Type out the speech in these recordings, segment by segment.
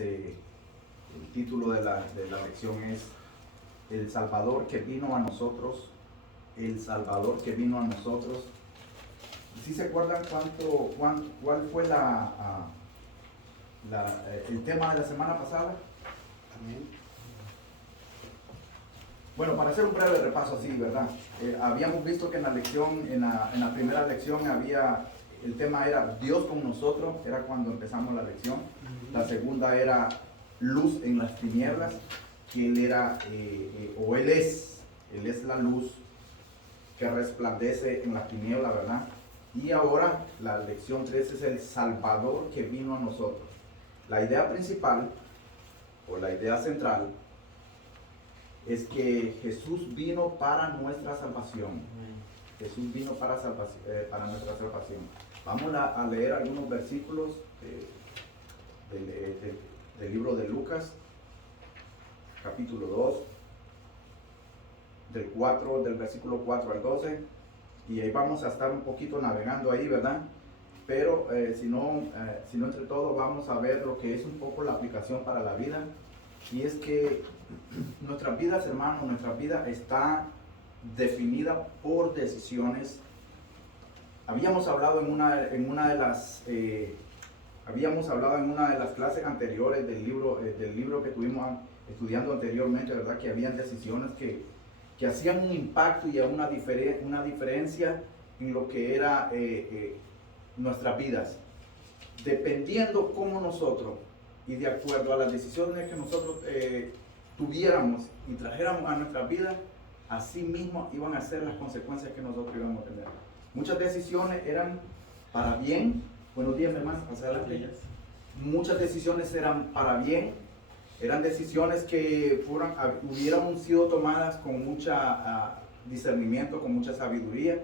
El título de la lección es El Salvador que vino a nosotros. El Salvador que vino a nosotros. ¿Sí se acuerdan cuál fue el tema de la semana pasada? Amén. Bueno, para hacer un breve repaso así, ¿verdad? Habíamos visto que en la lección, en la primera lección el tema era Dios con nosotros, era cuando empezamos la lección. La segunda era luz en las tinieblas, que Él era, Él es la luz que resplandece en las tinieblas, ¿verdad? Y ahora la lección 3 es el Salvador que vino a nosotros. La idea principal, o la idea central, es que Jesús vino para nuestra salvación. Jesús vino para nuestra salvación. Vamos a leer algunos versículos del libro de Lucas, capítulo 2, del versículo 4 al 12, y ahí vamos a estar un poquito navegando ahí, ¿verdad? Pero si no entre todos vamos a ver lo que es un poco la aplicación para la vida, y es que nuestras vidas, hermanos, nuestra vida está definida por decisiones. Habíamos hablado en una de las clases anteriores del libro que estuvimos estudiando anteriormente, ¿verdad? Que habían decisiones que hacían un impacto y una diferencia en lo que era nuestras vidas. Dependiendo cómo nosotros, y de acuerdo a las decisiones que nosotros tuviéramos y trajéramos a nuestra vida, así mismo iban a ser las consecuencias que nosotros íbamos a tener. Muchas decisiones eran para bien. Buenos días, mi hermano. Muchas decisiones eran para bien. Eran decisiones que hubieran sido tomadas con mucha discernimiento, con mucha sabiduría.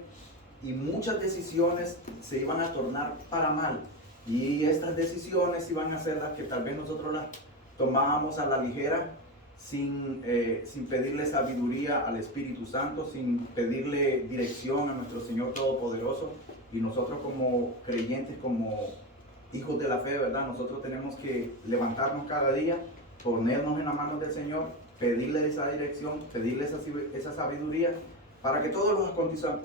Y muchas decisiones se iban a tornar para mal. Y estas decisiones iban a ser las que tal vez nosotros las tomábamos a la ligera, sin pedirle sabiduría al Espíritu Santo, sin pedirle dirección a nuestro Señor Todopoderoso. Y nosotros como creyentes, como hijos de la fe, ¿verdad? Nosotros tenemos que levantarnos cada día, ponernos en las manos del Señor, pedirle esa dirección, pedirle esa sabiduría, para que todos los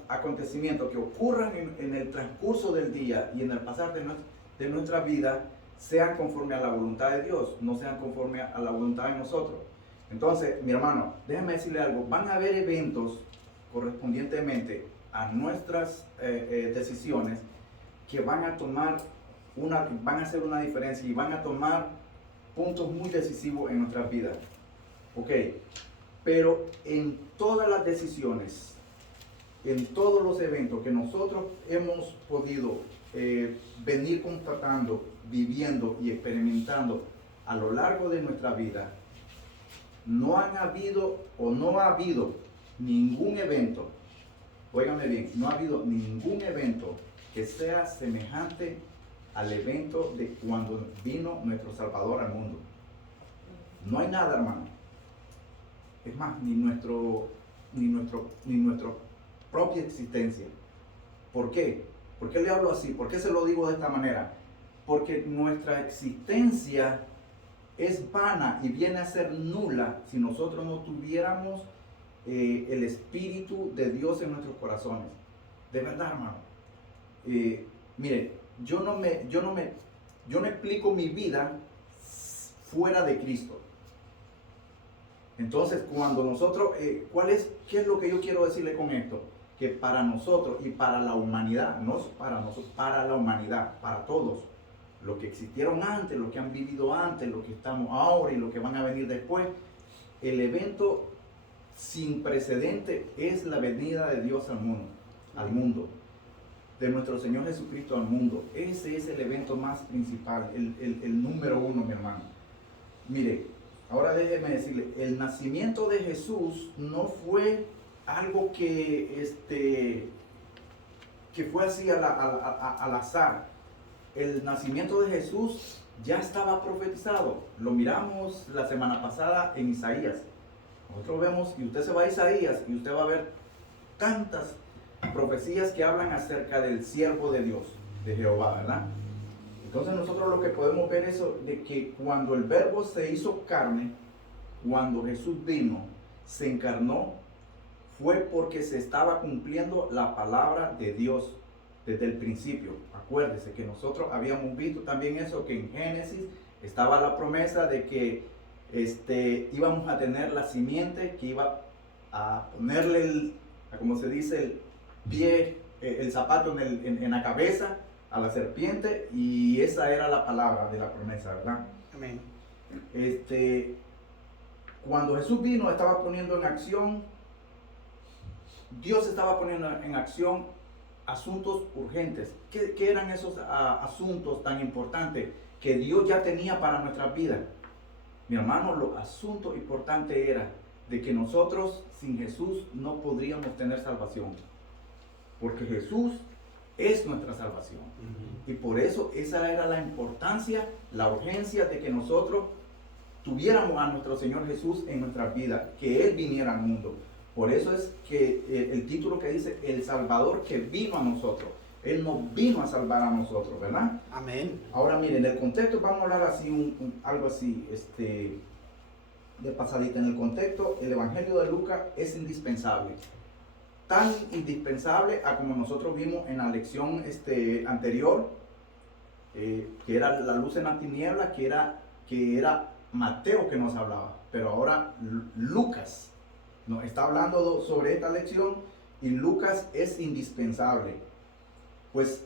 acontecimientos que ocurran en el transcurso del día y en el pasar de nuestra vida sean conforme a la voluntad de Dios, no sean conforme a la voluntad de nosotros. Entonces, mi hermano, déjame decirle algo. Van a haber eventos correspondientemente a nuestras decisiones que van a hacer una diferencia y van a tomar puntos muy decisivos en nuestras vidas. Ok, pero en todas las decisiones, en todos los eventos que nosotros hemos podido venir constatando, viviendo y experimentando a lo largo de nuestra vida, no ha habido ningún evento, óigame bien, no ha habido ningún evento que sea semejante al evento de cuando vino nuestro Salvador al mundo. No hay nada, hermano. Es más, ni nuestra propia existencia. ¿Por qué? ¿Por qué le hablo así? ¿Por qué se lo digo de esta manera? Porque nuestra existencia es vana y viene a ser nula si nosotros no tuviéramos el Espíritu de Dios en nuestros corazones. De verdad, hermano. Mire, yo no explico mi vida fuera de Cristo. Entonces, cuando nosotros, ¿qué es lo que yo quiero decirle con esto? Que para nosotros y para la humanidad, no para nosotros, para la humanidad, para todos, los que existieron antes, los que han vivido antes, los que estamos ahora y los que van a venir después, el evento sin precedente es la venida de Dios al mundo, de nuestro Señor Jesucristo al mundo. Ese es el evento más principal, el número uno, mi hermano. Mire, ahora déjeme decirle, el nacimiento de Jesús no fue algo que fue así al azar. El nacimiento de Jesús ya estaba profetizado. Lo miramos la semana pasada en Isaías. Nosotros vemos, y usted se va a Isaías y usted va a ver tantas profecías que hablan acerca del siervo de Dios, de Jehová, ¿verdad? Entonces nosotros lo que podemos ver es de que cuando el verbo se hizo carne, cuando Jesús vino, se encarnó, fue porque se estaba cumpliendo la palabra de Dios desde el principio. Acuérdese que nosotros habíamos visto también eso, que en Génesis estaba la promesa de que íbamos a tener la simiente que iba a ponerle como se dice, el pie, el zapato en la cabeza a la serpiente, y esa era la palabra de la promesa, ¿verdad? Amén. Cuando Jesús vino, estaba poniendo en acción, Dios estaba poniendo en acción asuntos urgentes. ¿Qué eran esos asuntos tan importantes que Dios ya tenía para nuestras vidas? Mi hermano, los asuntos importantes era de que nosotros sin Jesús no podríamos tener salvación, porque Jesús es nuestra salvación. Y por eso esa era la importancia, la urgencia de que nosotros tuviéramos a nuestro Señor Jesús en nuestras vidas, que Él viniera al mundo. Por eso es que el título que dice el Salvador que vino a nosotros. Él nos vino a salvar a nosotros, ¿verdad? Amén. Ahora miren, en el contexto vamos a hablar así, algo así, de pasadita. En el contexto, el Evangelio de Lucas es indispensable. Tan indispensable a como nosotros vimos en la lección anterior, que era la luz en la tiniebla, que era Mateo que nos hablaba. Pero ahora Lucas nos está hablando sobre esta lección, y Lucas es indispensable. Pues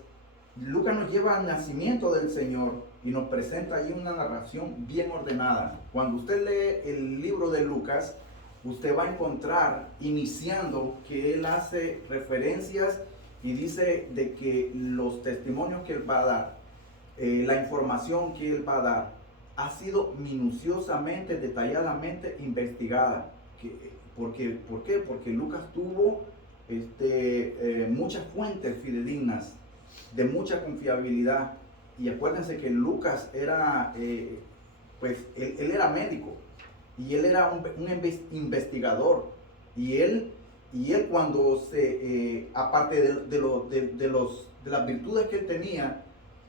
Lucas nos lleva al nacimiento del Señor y nos presenta ahí una narración bien ordenada. Cuando usted lee el libro de Lucas, usted va a encontrar iniciando que él hace referencias y dice de que los testimonios que él va a dar, la información que él va a dar, ha sido minuciosamente, detalladamente investigada. ¿Por qué? Porque Lucas tuvo muchas fuentes fidedignas, de mucha confiabilidad. Y acuérdense que Lucas era, pues él era médico, y él era un investigador, y él cuando aparte de las virtudes que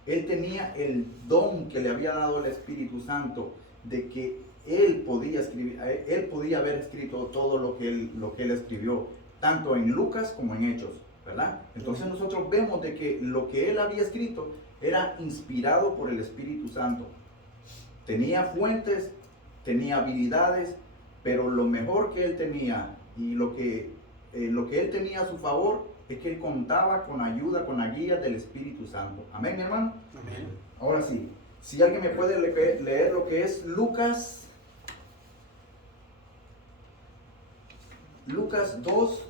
él tenía el don que le había dado el Espíritu Santo, de que él podía escribir, él podía haber escrito todo lo que él escribió, tanto en Lucas como en Hechos, ¿verdad? Entonces nosotros vemos de que lo que él había escrito era inspirado por el Espíritu Santo. Tenía fuentes, tenía habilidades, pero lo mejor que él tenía y lo que él tenía a su favor es que él contaba con ayuda, con la guía del Espíritu Santo. Amén, mi hermano. Amén. Ahora sí, si alguien me puede leer lo que es Lucas 2,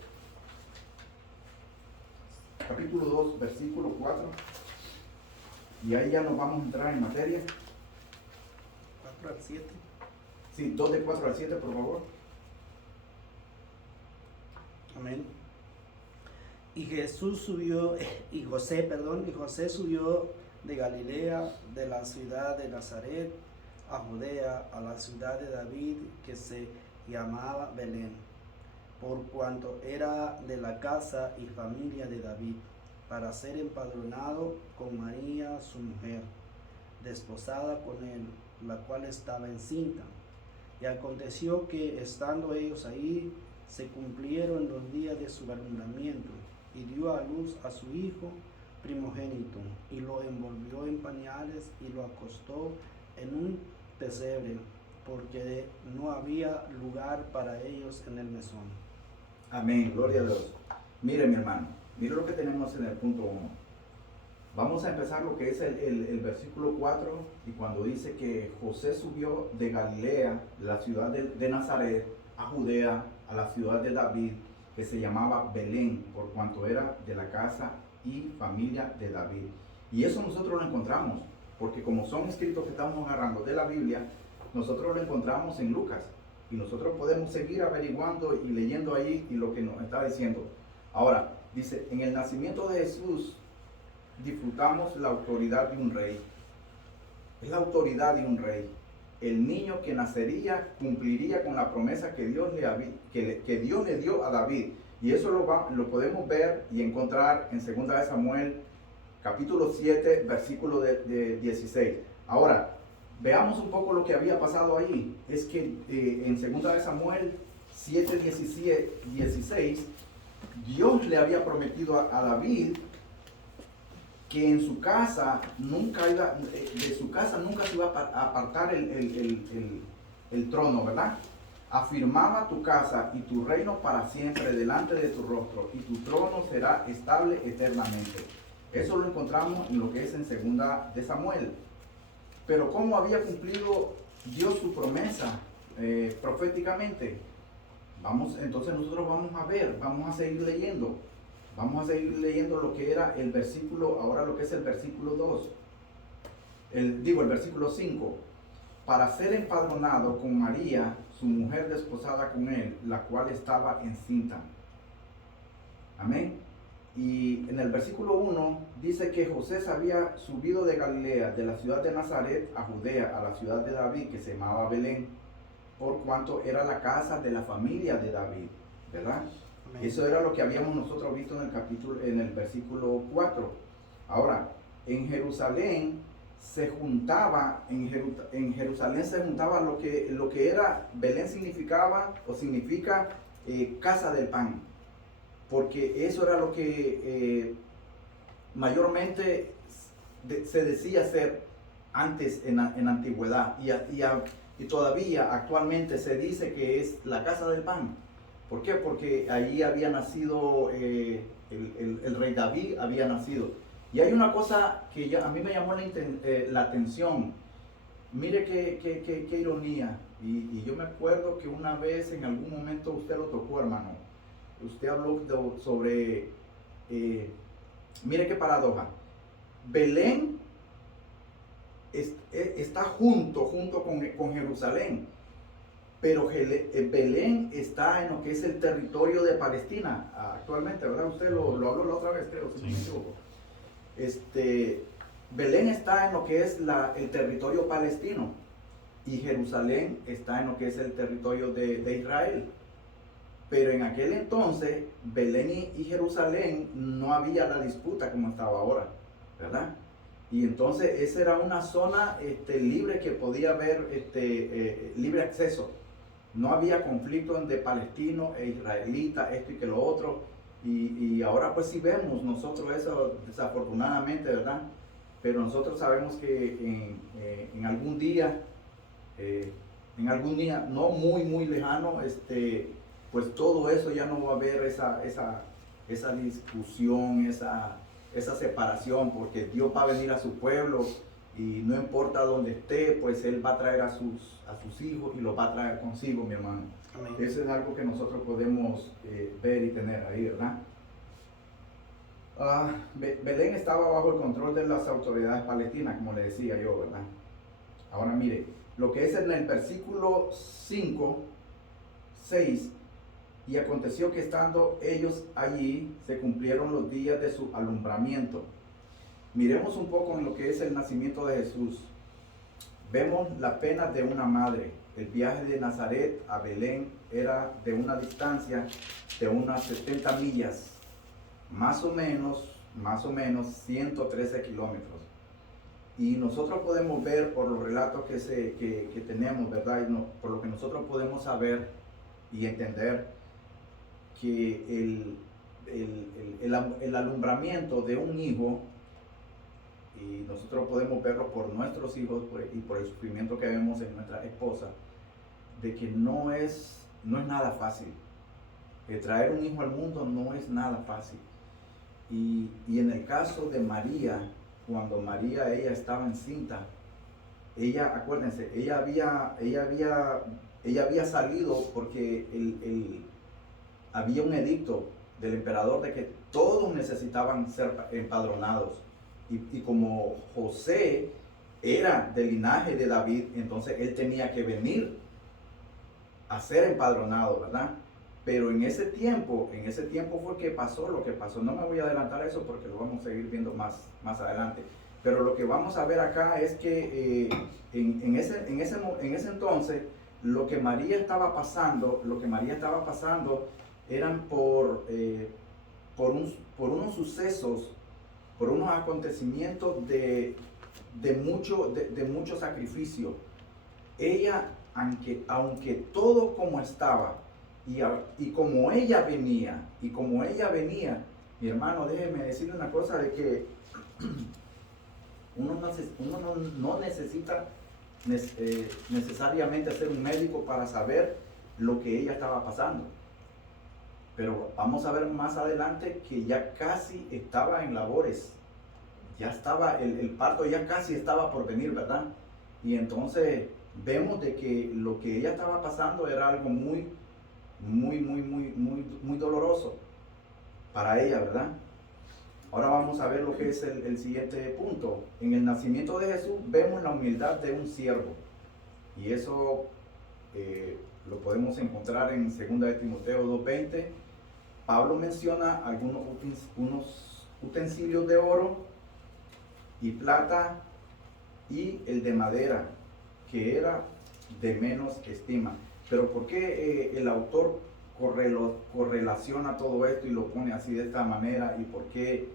capítulo 2, versículo 4. Y ahí ya nos vamos a entrar en materia. 4 al 7. Sí, 2 de 4 al 7, por favor. Amén. Y José subió de Galilea, de la ciudad de Nazaret, a Judea, a la ciudad de David, que se llamaba Belén, por cuanto era de la casa y familia de David, para ser empadronado con María su mujer, desposada con él, la cual estaba encinta. Y aconteció que, estando ellos ahí, se cumplieron los días de su alumbramiento, y dio a luz a su hijo primogénito, y lo envolvió en pañales, y lo acostó en un pesebre, porque no había lugar para ellos en el mesón. Amén, gloria a Dios. Mire, mi hermano, mire lo que tenemos en el punto 1. Vamos a empezar lo que es el versículo 4, y cuando dice que José subió de Galilea, la ciudad de Nazaret, a Judea, a la ciudad de David, que se llamaba Belén, por cuanto era de la casa y familia de David. Y eso nosotros lo encontramos, porque como son escritos que estamos agarrando de la Biblia, nosotros lo encontramos en Lucas. Y nosotros podemos seguir averiguando y leyendo ahí y lo que nos está diciendo. Ahora, dice, en el nacimiento de Jesús disfrutamos la autoridad de un rey. Es la autoridad de un rey. El niño que nacería cumpliría con la promesa que Dios le dio a David. Y eso lo podemos ver y encontrar en 2 de Samuel, capítulo 7, versículo de 16. Ahora, veamos un poco lo que había pasado ahí. Es que en 2 de Samuel 7, 16, Dios le había prometido a David que en su casa nunca iba, de su casa nunca se iba a apartar el trono, ¿verdad? Afirmaba tu casa y tu reino para siempre delante de tu rostro, y tu trono será estable eternamente. Eso lo encontramos en lo que es en 2 de Samuel. Pero ¿cómo había cumplido Dios su promesa proféticamente? Entonces nosotros vamos a ver, vamos a seguir leyendo. Vamos a seguir leyendo lo que era el versículo, ahora lo que es el versículo 2. El versículo 5. Para ser empadronado con María, su mujer desposada con él, la cual estaba encinta. Amén. Y en el versículo 1 dice que José se había subido de Galilea, de la ciudad de Nazaret a Judea, a la ciudad de David, que se llamaba Belén, por cuanto era la casa de la familia de David, ¿verdad? Amén. Eso era lo que habíamos nosotros visto en el versículo 4. Ahora, en Jerusalén se juntaba, lo que era, Belén significaba o significa casa del pan, porque eso era lo que mayormente se decía ser antes en antigüedad, y todavía actualmente se dice que es la casa del pan. ¿Por qué? Porque allí había nacido el rey David, había nacido. Y hay una cosa que a mí me llamó la atención. Mire qué ironía. Y yo me acuerdo que una vez en algún momento usted lo tocó, hermano. Usted habló sobre, mire qué paradoja. Belén está junto con Jerusalén. Pero Belén está en lo que es el territorio de Palestina actualmente, ¿verdad? Usted lo habló la otra vez, creo, si no me equivoco. Belén está en lo que es el territorio palestino, y Jerusalén está en lo que es el territorio de Israel. Pero en aquel entonces, Belén y Jerusalén no había la disputa como estaba ahora, ¿verdad? Y entonces esa era una zona libre, que podía haber libre acceso. No había conflicto entre palestinos e israelitas, esto y que lo otro. Y ahora pues sí vemos nosotros eso, desafortunadamente, ¿verdad? Pero nosotros sabemos que en algún día, no muy lejano, pues todo eso ya no va a haber esa discusión, esa separación, porque Dios va a venir a su pueblo, y no importa dónde esté, pues Él va a traer a sus hijos y los va a traer consigo, mi hermano. Amén. Eso es algo que nosotros podemos ver y tener ahí, ¿verdad? Belén estaba bajo el control de las autoridades palestinas, como le decía yo, ¿verdad? Ahora mire, lo que es en el versículo 5, 6, y aconteció que estando ellos allí, se cumplieron los días de su alumbramiento. Miremos un poco en lo que es el nacimiento de Jesús. Vemos la pena de una madre. El viaje de Nazaret a Belén era de una distancia de unas 70 millas, más o menos 113 kilómetros. Y nosotros podemos ver por los relatos que tenemos, ¿verdad? Por lo que nosotros podemos saber y entender que el alumbramiento de un hijo, y nosotros podemos verlo por nuestros hijos y por el sufrimiento que vemos en nuestra esposa, de que no es nada fácil. Traer un hijo al mundo no es nada fácil. Y en el caso de María, cuando ella estaba encinta, acuérdense, ella había salido porque había un edicto del emperador de que todos necesitaban ser empadronados. Y como José era del linaje de David, entonces él tenía que venir a ser empadronado, ¿verdad? Pero en ese tiempo fue que pasó lo que pasó. No me voy a adelantar a eso porque lo vamos a seguir viendo más adelante. Pero lo que vamos a ver acá es que en ese entonces lo que María estaba pasando eran por unos sucesos por unos acontecimientos de mucho sacrificio. Ella, aunque todo como estaba, y como ella venía, mi hermano, déjeme decirle una cosa, de que uno no necesita necesariamente ser un médico para saber lo que ella estaba pasando. Pero vamos a ver más adelante que ya casi estaba en labores. Ya estaba, el parto ya casi estaba por venir, ¿verdad? Y entonces vemos de que lo que ella estaba pasando era algo muy doloroso para ella, ¿verdad? Ahora vamos a ver lo que es el siguiente punto. En el nacimiento de Jesús vemos la humildad de un siervo. Y eso lo podemos encontrar en 2 de Timoteo 2:20. Pablo menciona unos utensilios de oro y plata y el de madera, que era de menos estima. Pero ¿por qué el autor correlaciona todo esto y lo pone así de esta manera? ¿Y por qué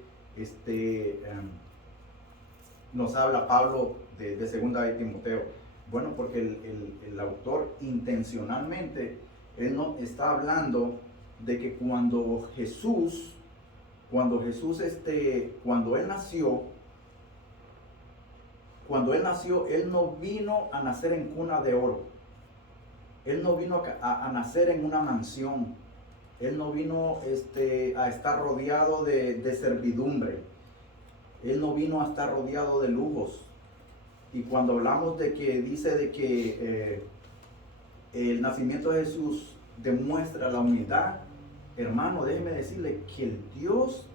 nos habla Pablo de 2 de Timoteo? Bueno, porque el autor intencionalmente, él no está hablando de que cuando él nació, él no vino a nacer en cuna de oro. Él no vino a nacer en una mansión. Él no vino a estar rodeado de servidumbre. Él no vino a estar rodeado de lujos. Y cuando hablamos de que dice de que el nacimiento de Jesús demuestra la humildad, hermano, déjeme decirle que el Dios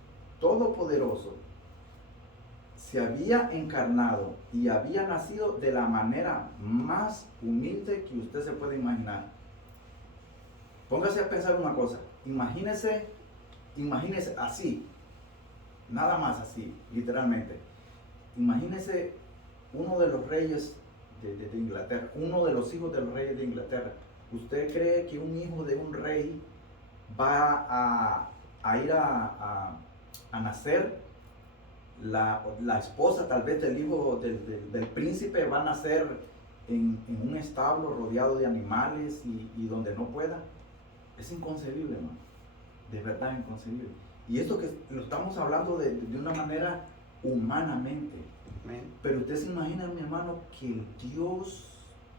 Todopoderoso se había encarnado y había nacido de la manera más humilde que usted se puede imaginar. Póngase a pensar una cosa. Imagínese así, nada más así, literalmente. Imagínese uno de los reyes de Inglaterra, uno de los hijos de los reyes de Inglaterra. ¿Usted cree que un hijo de un rey va a ir a nacer? La esposa tal vez del hijo del príncipe va a nacer en un establo rodeado de animales y donde no pueda. Es inconcebible, hermano. De verdad inconcebible. Y esto que lo estamos hablando de una manera humanamente. Amén. Pero usted se imagina, mi hermano, que el Dios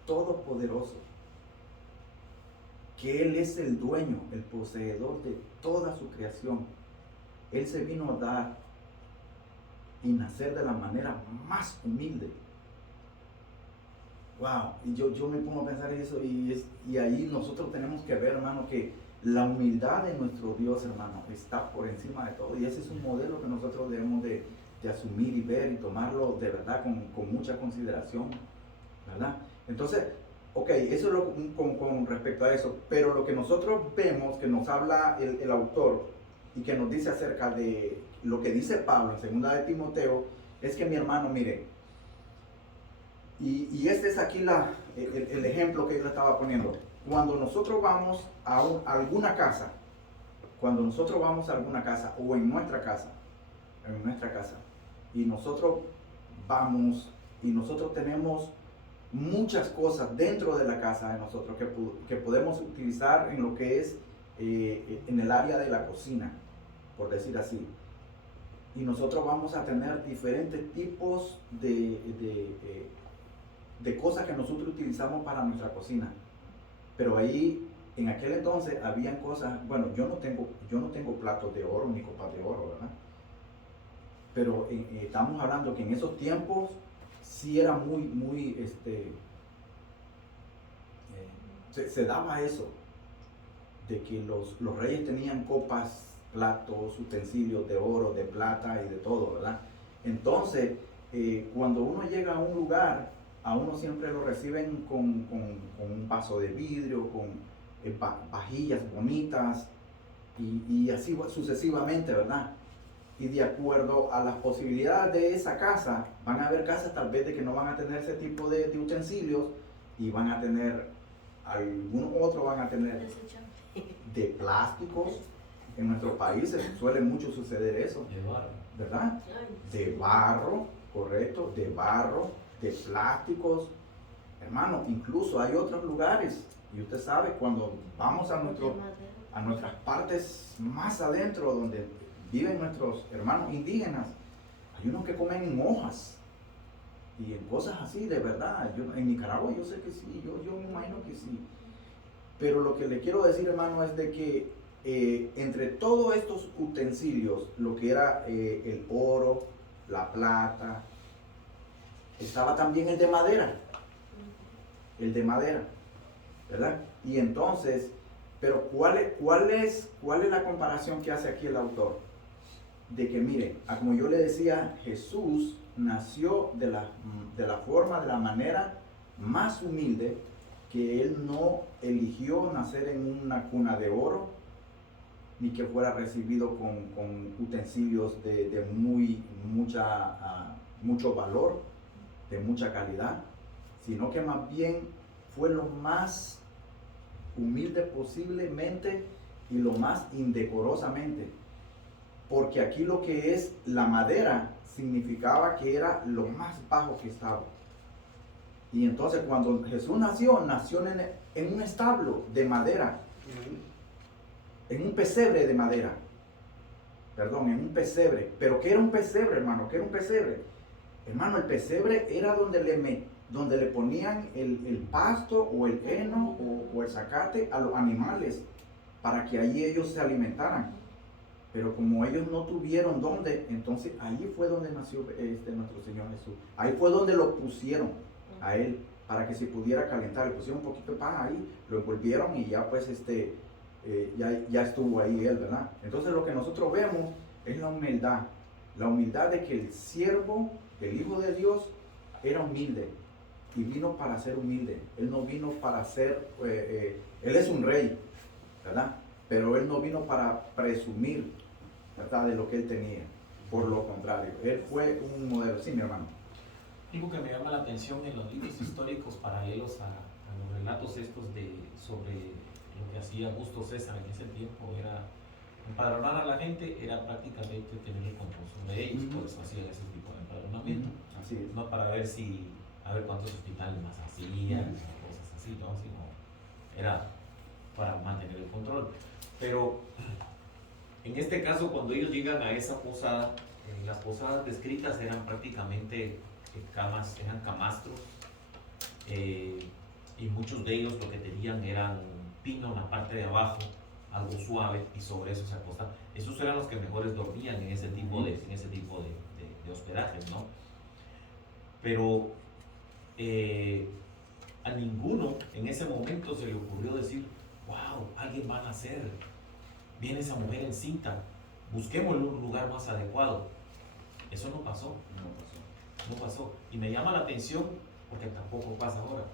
Todopoderoso, que Él es el dueño, el poseedor de toda su creación, Él se vino a dar y nacer de la manera más humilde. Wow, y yo me pongo a pensar en eso y ahí nosotros tenemos que ver, hermano, que la humildad de nuestro Dios, hermano, está por encima de todo. Y ese es un modelo que nosotros debemos de asumir y ver y tomarlo de verdad con mucha consideración, ¿verdad? Entonces, ok, eso es con respecto a eso, pero lo que nosotros vemos, que nos habla el autor y que nos dice acerca de lo que dice Pablo en 2 de Timoteo, es que, mi hermano, mire, y este es aquí el ejemplo que yo le estaba poniendo. Cuando nosotros vamos a alguna casa, o en nuestra casa, y nosotros vamos y nosotros tenemos muchas cosas dentro de la casa de nosotros que podemos utilizar en lo que es en el área de la cocina, por decir así. Y nosotros vamos a tener diferentes tipos de cosas que nosotros utilizamos para nuestra cocina. Pero ahí, en aquel entonces, habían cosas, bueno, yo no tengo platos de oro ni copas de oro, ¿verdad? Pero estamos hablando que en esos tiempos sí era se daba eso, de que los reyes tenían copas, platos, utensilios de oro, de plata y de todo, ¿verdad? Entonces, cuando uno llega a un lugar, a uno siempre lo reciben con un vaso de vidrio, con vajillas bonitas y así sucesivamente, ¿verdad? Y de acuerdo a las posibilidades de esa casa, van a haber casas tal vez de que no van a tener ese tipo de utensilios y van a tener, algunos otros van a tener de plásticos. En nuestros países suele mucho suceder eso. ¿verdad? De barro, correcto, de barro, de plásticos. Hermano, incluso hay otros lugares, y usted sabe, cuando vamos a nuestras partes más adentro, donde viven nuestros hermanos indígenas, hay unos que comen en hojas y en cosas así, de verdad. En Nicaragua yo sé que sí, yo me imagino que sí. Pero lo que le quiero decir, hermano, es de que entre todos estos utensilios, lo que era el oro, la plata, estaba también el de madera. El de madera, ¿verdad? Y entonces, pero ¿cuál es la comparación que hace aquí el autor? De que mire, como yo le decía, Jesús nació de la forma, de la manera más humilde, que él no eligió nacer en una cuna de oro, ni que fuera recibido con utensilios de mucho valor, de mucha calidad, sino que más bien fue lo más humilde posiblemente y lo más indecorosamente. Porque aquí lo que es la madera significaba que era lo más bajo que estaba. Y entonces cuando Jesús nació en un establo de madera, en un pesebre de madera. Perdón, en un pesebre. ¿Pero qué era un pesebre, hermano? ¿Qué era un pesebre? Hermano, el pesebre era donde le ponían el pasto o el heno o el zacate a los animales para que allí ellos se alimentaran. Pero como ellos no tuvieron dónde, entonces allí fue donde nació nuestro Señor Jesús. Ahí fue donde lo pusieron a él para que se pudiera calentar. Le pusieron un poquito de pan ahí, lo envolvieron y ya pues ya estuvo ahí él, ¿verdad? Entonces lo que nosotros vemos es la humildad de que el siervo, el Hijo de Dios, era humilde y vino para ser humilde. Él no vino para ser, él es un rey, ¿verdad? Pero él no vino para presumir, ¿verdad?, de lo que él tenía. Por lo contrario, él fue un modelo. Sí, mi hermano. Algo que me llama la atención en los libros históricos paralelos a los relatos estos sobre lo que hacía Augusto César en ese tiempo, era empadronar a la gente, era prácticamente tener el control sobre ellos. Por eso hacía ese tipo de empadronamiento. Así es. No para ver cuántos hospitales más hacían, cosas así, ¿no? Sino era para mantener el control. Pero en este caso, cuando ellos llegan a esa posada, las posadas descritas eran prácticamente eran camastros, y muchos de ellos lo que tenían eran pino en la parte de abajo, algo suave, y sobre eso se acostaban. Esos eran los que mejores dormían en ese tipo de hospedajes, ¿no? Pero a ninguno en ese momento se le ocurrió decir: wow, alguien va a nacer, viene esa mujer encinta, busquémosle un lugar más adecuado. Eso no pasó. No pasó. Y me llama la atención porque tampoco pasa ahora.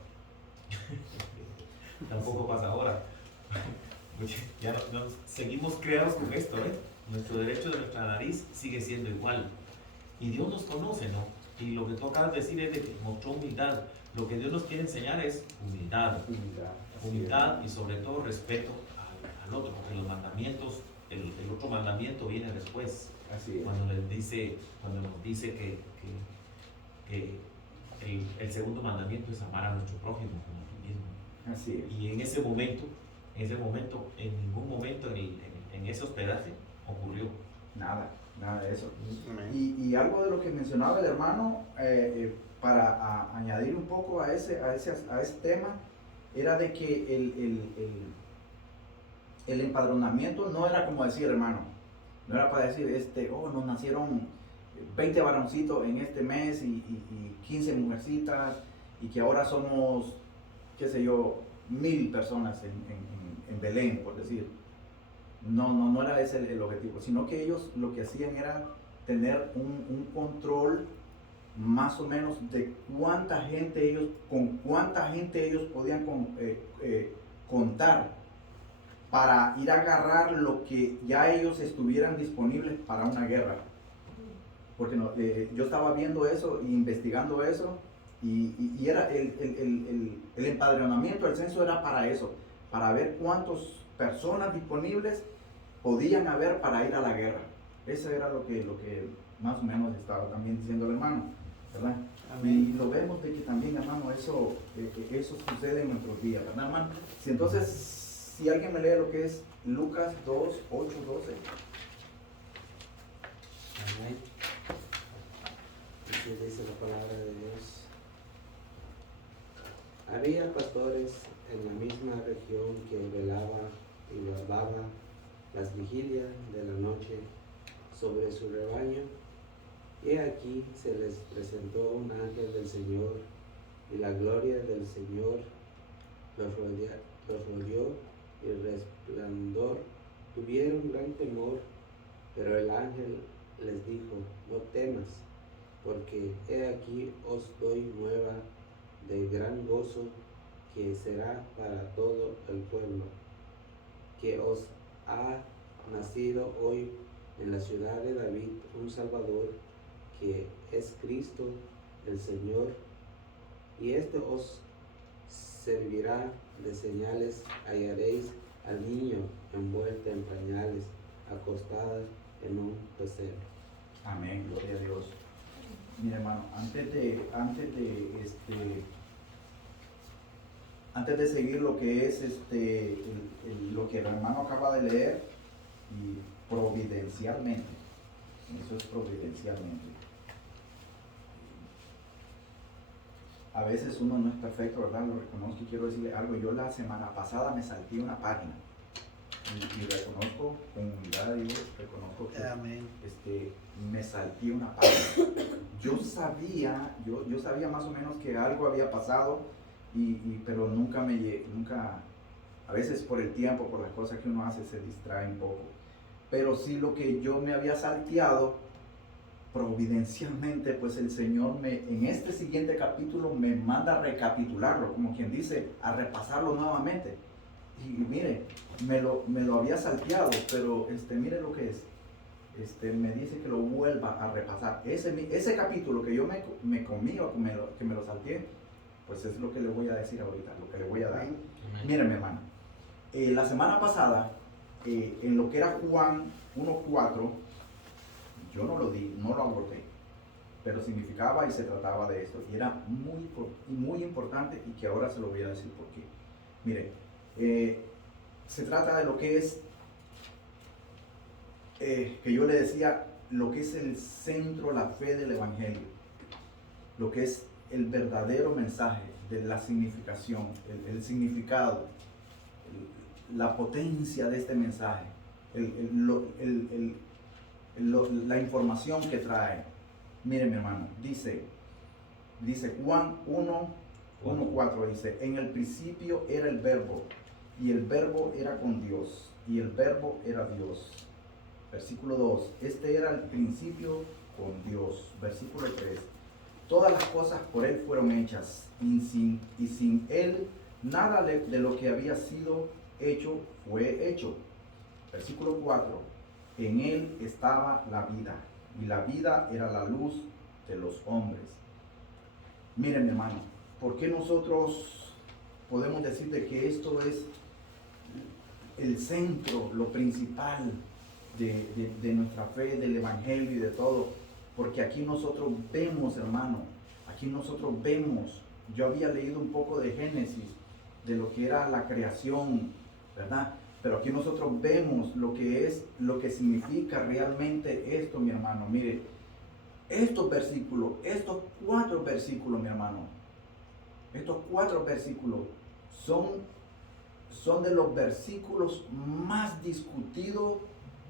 Tampoco pasa ahora. Ya seguimos creados con esto, ¿eh? Nuestro derecho de nuestra nariz sigue siendo igual. Y Dios nos conoce, ¿no? Y lo que toca decir es de que mostró humildad. Lo que Dios nos quiere enseñar es humildad. Humildad y sobre todo respeto al otro, porque los mandamientos, el otro mandamiento viene después. Así es. Cuando nos dice que el segundo mandamiento es amar a nuestro prójimo como a ti mismo. Así es. Y en ese momento, en ningún momento en ese hospedaje ocurrió nada de eso. Y algo de lo que mencionaba el hermano, para añadir un poco a ese tema, era de que el empadronamiento no era como decir, hermano, no era para decir, nos nacieron 20 varoncitos en este mes y 15 mujercitas, y que ahora somos, qué sé yo, 1000 personas en Belén, por decir. No era ese el objetivo, sino que ellos lo que hacían era tener un control más o menos de con cuánta gente ellos podían contar para ir a agarrar lo que ya ellos estuvieran disponibles para una guerra. Porque yo estaba viendo eso e investigando eso, y era el empadronamiento, el censo era para eso, para ver cuántas personas disponibles podían haber para ir a la guerra. Eso era lo que más o menos estaba también diciendo el hermano, ¿verdad? Amén. Y lo vemos de que también, hermano, eso sucede en nuestros días, ¿verdad, hermano? Si entonces, si alguien me lee lo que es Lucas 2, 8, 12. Amén. Así dice la palabra de Dios. Había pastores en la misma región que velaba y guardaba las vigilias de la noche sobre su rebaño. Y aquí se les presentó un ángel del Señor, y la gloria del Señor los rodeó, y el resplandor tuvieron gran temor. Pero el ángel les dijo: no temas, porque he aquí os doy nueva de gran gozo, que será para todo el pueblo, que os ha nacido hoy en la ciudad de David un Salvador, que es Cristo el Señor. Y este os servirá de señales: hallaréis al niño envuelto en pañales, acostado en un pesebre. Amén, gloria a Dios. Mira, hermano, antes de seguir lo que es lo que el hermano acaba de leer, y providencialmente, eso es providencialmente. A veces uno no es perfecto, ¿verdad? Lo reconozco y quiero decirle algo. Yo la semana pasada me salté una página y reconozco con humildad a Dios, reconozco que Amén. me salté una página. Yo sabía más o menos que algo había pasado, pero nunca, a veces por el tiempo, por las cosas que uno hace, se distrae un poco. Pero sí, lo que yo me había salteado, providencialmente, pues el Señor en este siguiente capítulo me manda a recapitularlo, como quien dice, a repasarlo nuevamente. Y mire, me lo había salteado, pero mire lo que es. Me dice que lo vuelva a repasar. Ese capítulo que yo me comí o que me lo salteé, pues es lo que le voy a decir ahorita, lo que le voy a dar. Amén. Miren, mi hermano, la semana pasada, en lo que era Juan 1:4, yo no lo abordé, pero significaba y se trataba de esto, y era muy importante, y que ahora se lo voy a decir por qué. Mire, se trata de lo que es, que yo le decía, lo que es el centro, la fe del Evangelio, lo que es el verdadero mensaje de la significación, el significado, la potencia de este mensaje, la información que trae. Miren, mi hermano, dice Juan 1:4, dice: en el principio era el verbo, y el verbo era con Dios, y el verbo era Dios. Versículo 2, este era el principio con Dios. Versículo 3, todas las cosas por él fueron hechas, y sin él nada de lo que había sido hecho fue hecho. Versículo 4, en él estaba la vida, y la vida era la luz de los hombres. Miren, mi hermano, ¿por qué nosotros podemos decir de que esto es el centro, lo principal de nuestra fe, del Evangelio y de todo? Porque aquí nosotros vemos, hermano, yo había leído un poco de Génesis, de lo que era la creación, ¿verdad? Pero aquí nosotros vemos lo que significa realmente esto, mi hermano. Mire, estos cuatro versículos, mi hermano, estos 4 versículos son de los versículos más discutidos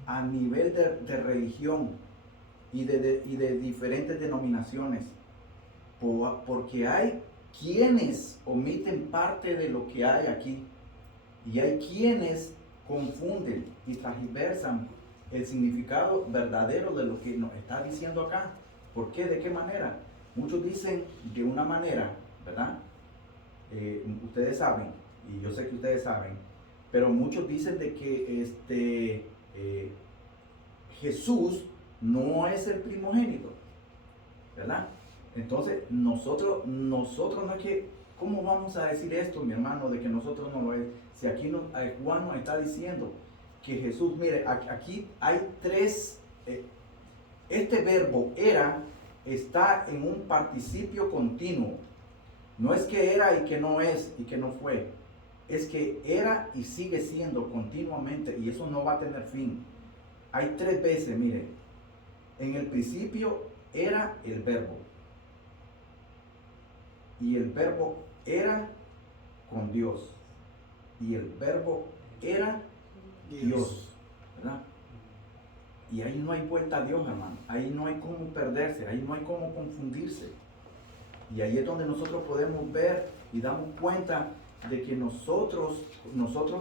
a nivel de religión y de diferentes denominaciones, porque hay quienes omiten parte de lo que hay aquí, y hay quienes confunden y transversan el significado verdadero de lo que nos está diciendo acá. ¿Por qué? ¿De qué manera? Muchos dicen de una manera, ¿verdad? Ustedes saben, y yo sé que ustedes saben, pero muchos dicen de que Jesús no es el primogénito, ¿verdad? Entonces nosotros no es que, ¿cómo vamos a decir esto, mi hermano, de que nosotros no lo es? Si aquí Juan nos está diciendo que Jesús, mire, aquí hay tres este verbo era está en un participio continuo. No es que era y que no es y que no fue. Es que era y sigue siendo continuamente, y eso no va a tener fin. Hay 3 veces, mire, en el principio era el verbo. Y el verbo era con Dios. Y el verbo era Dios, ¿verdad? Y ahí no hay vuelta a Dios, hermano. Ahí no hay cómo perderse, ahí no hay cómo confundirse. Y ahí es donde nosotros podemos ver y damos cuenta de que nosotros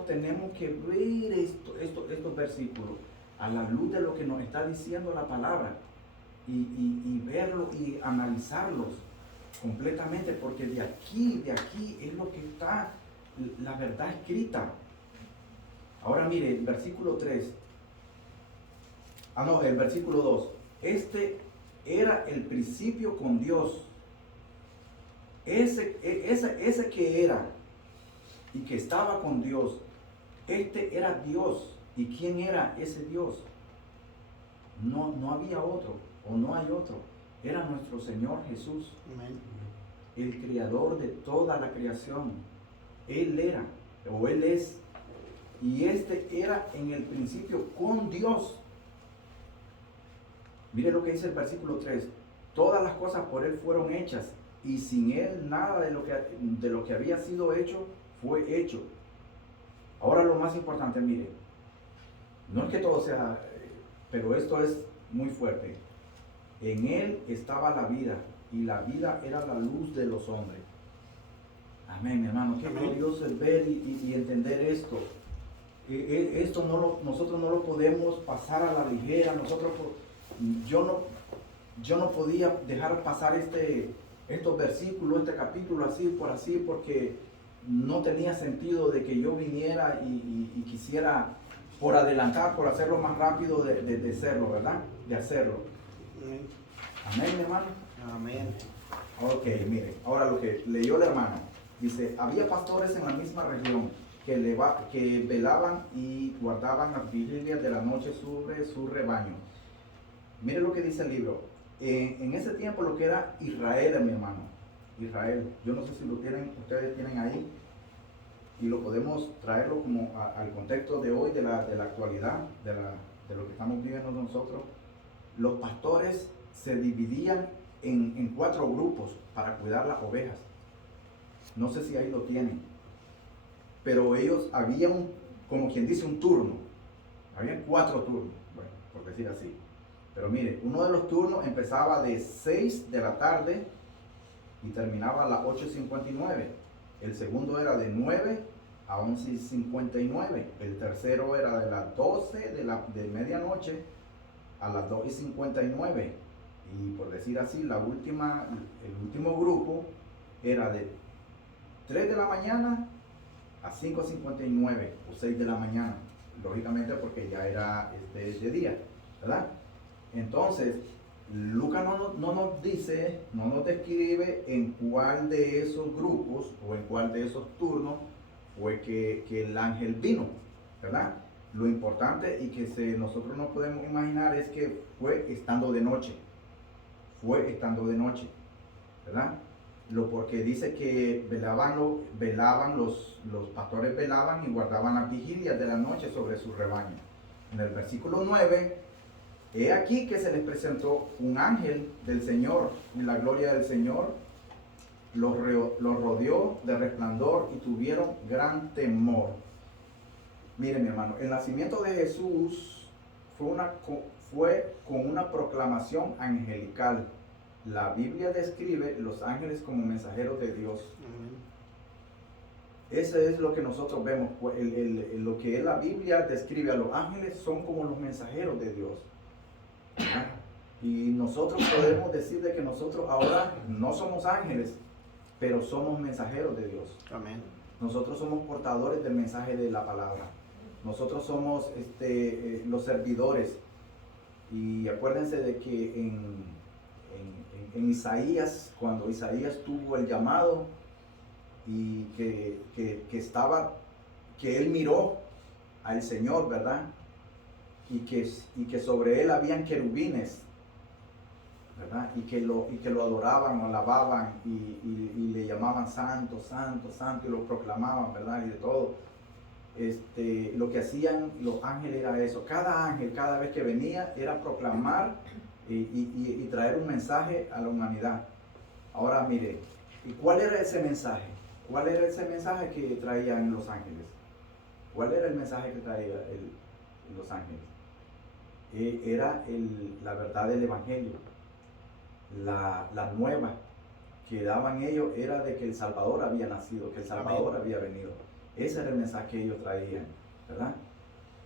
tenemos que ver estos versículos a la luz de lo que nos está diciendo la palabra y verlo y analizarlos completamente, porque de aquí es lo que está la verdad escrita. Ahora mire, el versículo 3. El versículo 2. Este era el principio con Dios. Ese que era y que estaba con Dios, este era Dios. ¿Y quién era ese Dios? No había otro, o no hay otro. Era nuestro Señor Jesús. Amén. El creador de toda la creación. Él era, o Él es. Y este era en el principio con Dios. Mire lo que dice el versículo 3. Todas las cosas por Él fueron hechas, y sin Él nada de lo que había sido hecho fue hecho. Ahora lo más importante, mire, no es que todo sea, pero esto es muy fuerte. En Él estaba la vida, y la vida era la luz de los hombres. Amén, mi hermano. Qué glorioso es ver y entender esto. Esto nosotros no lo podemos pasar a la ligera. Yo no podía dejar pasar estos versículos, este capítulo así, porque no tenía sentido de que yo viniera y quisiera por adelantar, por hacerlo más rápido de hacerlo, ¿verdad? De hacerlo. Amén, mi hermano. Amén. Ok, mire, ahora lo que leyó el hermano, dice, había pastores en la misma región que velaban y guardaban las vigilias de la noche sobre su rebaño. Mire lo que dice el libro. En ese tiempo lo que era Israel, mi hermano. Israel. Yo no sé si ustedes tienen ahí, y lo podemos traerlo como al contexto de hoy, de la actualidad, de lo que estamos viviendo nosotros. Los pastores se dividían en 4 grupos para cuidar las ovejas. No sé si ahí lo tienen. Pero ellos habían, como quien dice, un turno. Habían 4 turnos, bueno, por decir así. Pero mire, uno de los turnos empezaba de 6 de la tarde y terminaba a las 8:59. El segundo era de 9 a 11:59. El tercero era de las 12 de medianoche a las 2:59. Y por decir así, el último grupo era de 3 de la mañana a 5:59 o 6 de la mañana. Lógicamente porque ya era de día, ¿verdad? Entonces, Lucas no nos dice, no nos describe en cuál de esos grupos o en cuál de esos turnos fue que el ángel vino, ¿verdad? Lo importante y que nosotros nos podemos imaginar es que fue estando de noche, ¿verdad? Porque dice que los pastores velaban y guardaban las vigilias de la noche sobre su rebaño. En el versículo 9, he aquí que se les presentó un ángel del Señor, y la gloria del Señor los rodeó de resplandor y tuvieron gran temor. Miren, mi hermano, el nacimiento de Jesús fue con una proclamación angelical. La Biblia describe los ángeles como mensajeros de Dios. Eso es lo que nosotros vemos. Lo que la Biblia describe a los ángeles son como los mensajeros de Dios. Y nosotros podemos decir de que nosotros ahora no somos ángeles, pero somos mensajeros de Dios. Amén. Nosotros somos portadores del mensaje de la palabra. Nosotros somos los servidores. Y acuérdense de que en Isaías, cuando Isaías tuvo el llamado y que él miró al Señor, ¿verdad? y que sobre él habían querubines, ¿verdad? Y que lo adoraban o alababan y le llamaban santo, santo, santo, y lo proclamaban, ¿verdad? Y de todo. Lo que hacían los ángeles era eso. Cada ángel, cada vez que venía, era proclamar y traer un mensaje a la humanidad. Ahora mire, ¿y cuál era ese mensaje? ¿Cuál era ese mensaje que traían los ángeles? ¿Cuál era el mensaje que traían los ángeles? Era la verdad del evangelio. La nueva que daban ellos era de que el Salvador había nacido, que el Salvador había venido. Ese era el mensaje que ellos traían, ¿verdad?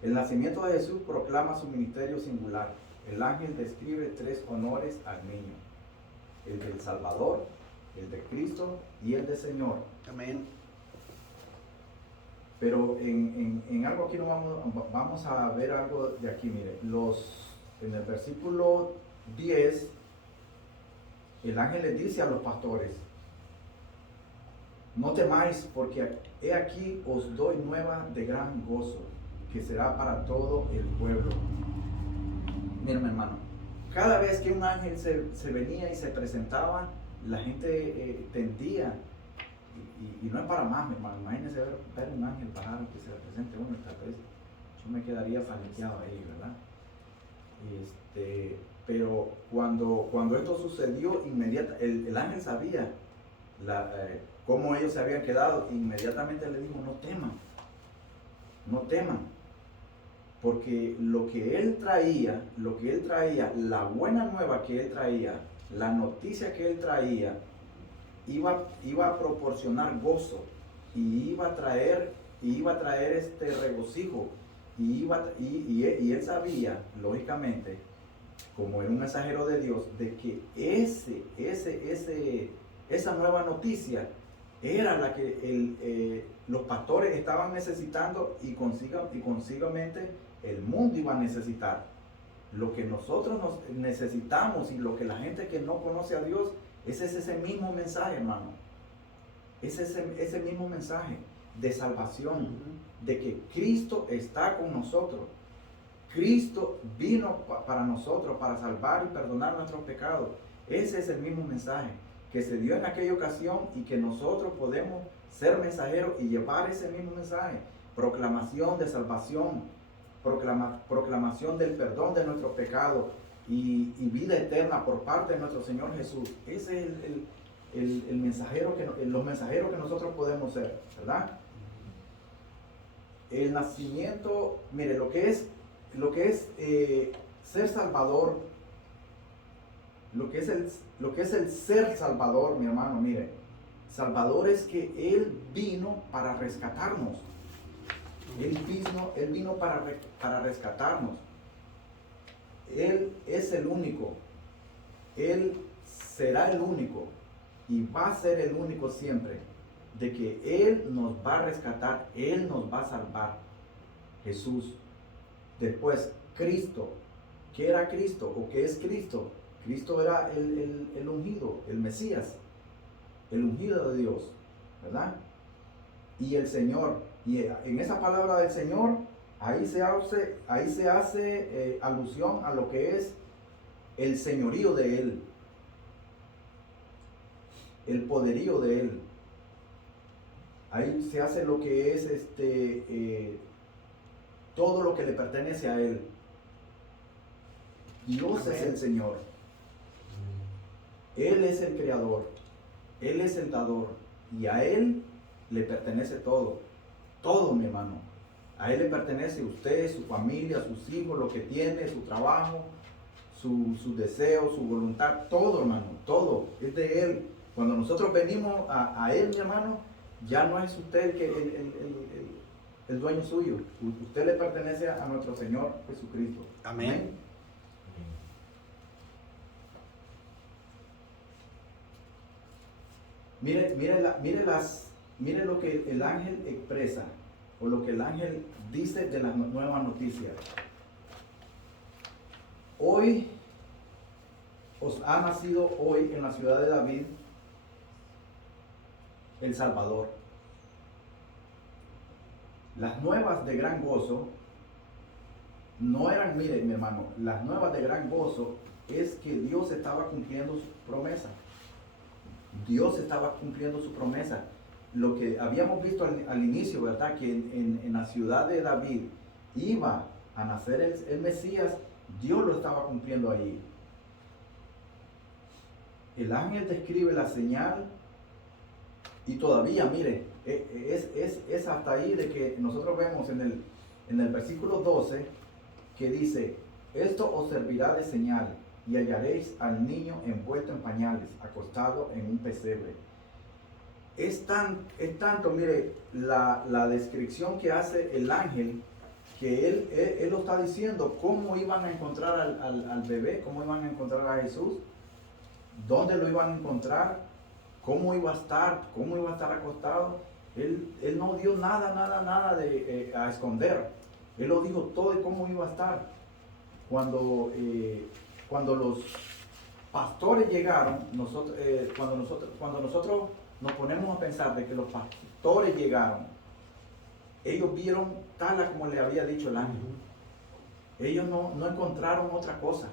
El nacimiento de Jesús proclama su ministerio singular. El ángel describe 3 honores al niño: el del Salvador, el de Cristo y el del Señor. Amén. Pero en algo aquí no vamos a ver algo de aquí, mire. En el versículo 10, el ángel les dice a los pastores: no temáis, porque he aquí os doy nueva de gran gozo, que será para todo el pueblo. Miren, hermano, cada vez que un ángel se venía y se presentaba, la gente tendía, y no es para más, mi hermano. Imagínense ver un ángel bajar que se le presente uno, tal vez yo me quedaría paniqueado ahí, ¿verdad? Pero cuando esto sucedió, el ángel sabía cómo ellos se habían quedado. Inmediatamente le dijo: no teman, no teman, porque lo que él traía, la buena nueva que él traía, la noticia que él traía, iba a proporcionar gozo, y iba a traer regocijo, y él sabía, lógicamente, como era un mensajero de Dios, de que esa nueva noticia era la que los pastores estaban necesitando, y consigamente el mundo iba a necesitar. Lo que nosotros necesitamos, y lo que la gente que no conoce a Dios, es ese mismo mensaje, hermano. Es ese mismo mensaje de salvación, de que Cristo está con nosotros. Cristo vino para nosotros, para salvar y perdonar nuestros pecados. Ese es el mismo mensaje que se dio en aquella ocasión, y que nosotros podemos ser mensajeros y llevar ese mismo mensaje. Proclamación de salvación, proclamación del perdón de nuestros pecados y vida eterna por parte de nuestro Señor Jesús. Ese es los mensajeros que nosotros podemos ser, ¿verdad? El nacimiento, mire, lo que es ser salvador, lo que es el ser salvador, mi hermano, mire, salvador es que Él vino para rescatarnos. Él vino para rescatarnos. Él es el único. Él será el único, y va a ser el único siempre, de que Él nos va a rescatar, Él nos va a salvar. Jesús. Después, Cristo. ¿Qué era Cristo o qué es Cristo? Cristo era el ungido, el Mesías, el ungido de Dios, ¿verdad? Y el Señor. Y en esa palabra del Señor, ahí se hace alusión a lo que es el señorío de Él, el poderío de Él. Ahí se hace lo que es todo lo que le pertenece a Él. Dios es el Señor. Él es el creador. Él es el dador. Y a Él le pertenece todo. Todo, mi hermano. A Él le pertenece usted, su familia, sus hijos, lo que tiene, su trabajo, sus deseos, su voluntad. Todo, hermano. Todo es de Él. Cuando nosotros venimos a Él, mi hermano, ya no es usted el dueño suyo. Usted le pertenece a nuestro Señor Jesucristo. Amén. Mire lo que el ángel expresa, o lo que el ángel dice de las nuevas noticias. Hoy os ha nacido hoy en la ciudad de David el Salvador. Las nuevas de gran gozo no eran, mire mi hermano, las nuevas de gran gozo es que Dios estaba cumpliendo su promesa. Dios estaba cumpliendo su promesa. Lo que habíamos visto al inicio, ¿verdad? Que en la ciudad de David iba a nacer el Mesías, Dios lo estaba cumpliendo ahí. El ángel describe la señal y todavía, mire, es hasta ahí de que nosotros vemos en el versículo 12 que dice, esto os servirá de señal y hallaréis al niño envuelto en pañales, acostado en un pesebre. Es tanto, mire, la descripción que hace el ángel, que él lo está diciendo, cómo iban a encontrar al bebé, cómo iban a encontrar a Jesús, dónde lo iban a encontrar, cómo iba a estar acostado. Él no dio nada a esconder. Él lo dijo todo de cómo iba a estar. Cuando los pastores llegaron, cuando nosotros nos ponemos a pensar de que los pastores llegaron, ellos vieron tal como le había dicho el ángel. Ellos no encontraron otra cosa.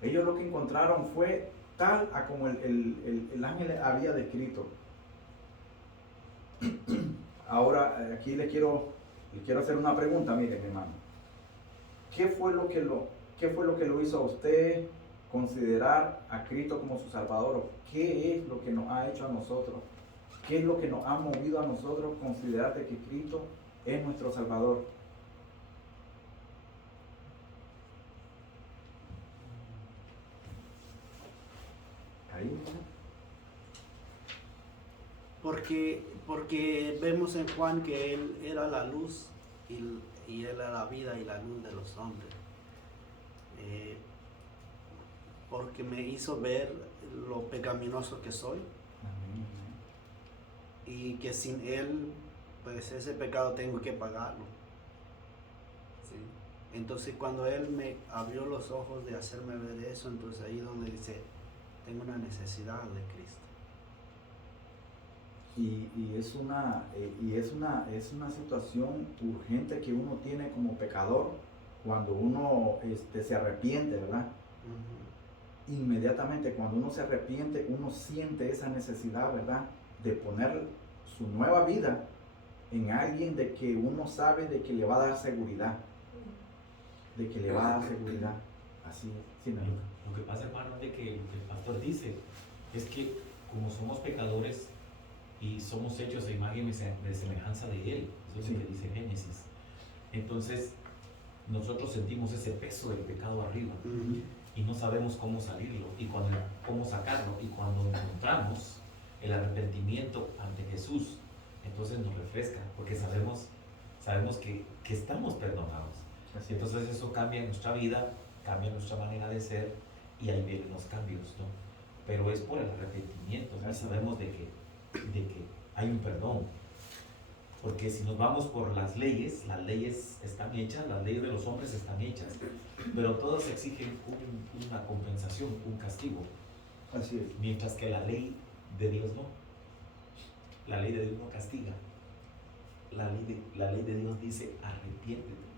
Ellos lo que encontraron fue tal a como el ángel había descrito. Ahora aquí le quiero hacer una pregunta, miren hermano. ¿Qué fue lo que lo hizo a usted considerar a Cristo como su Salvador? ¿Qué es lo que nos ha hecho a nosotros? ¿Qué es lo que nos ha movido a nosotros considerar que Cristo es nuestro Salvador? Ahí. Porque vemos en Juan que Él era la luz y Él era la vida y la luz de los hombres. Porque me hizo ver lo pecaminoso que soy y que sin Él, pues ese pecado tengo que pagarlo. ¿Sí? Entonces cuando Él me abrió los ojos de hacerme ver eso, entonces ahí donde dice, tengo una necesidad de Cristo. Y es una situación urgente que uno tiene como pecador cuando uno se arrepiente, ¿verdad? Inmediatamente cuando uno se arrepiente, uno siente esa necesidad, ¿verdad? De poner su nueva vida en alguien de que uno sabe de que le va a dar seguridad. De que le va a dar seguridad. Así, sí, ¿no? Lo que pasa, hermano, es de que lo que el pastor dice es que como somos pecadores y somos hechos de imagen y de semejanza de Él, eso es Sí. lo que dice Génesis. Entonces, nosotros sentimos ese peso del pecado arriba y no sabemos cómo salirlo y cómo sacarlo. Y cuando encontramos el arrepentimiento ante Jesús, entonces nos refresca porque sabemos que estamos perdonados. Así es. Entonces eso cambia nuestra vida, cambia nuestra manera de ser y ahí vienen los cambios, ¿no? Pero es por el arrepentimiento, ¿no? Sabemos de que hay un perdón. Porque si nos vamos por las leyes están hechas, las leyes de los hombres están hechas, pero todas exigen una compensación, un castigo. Así es. Mientras que la ley de Dios no. La ley de Dios no castiga. La ley de Dios dice, arrepiéntete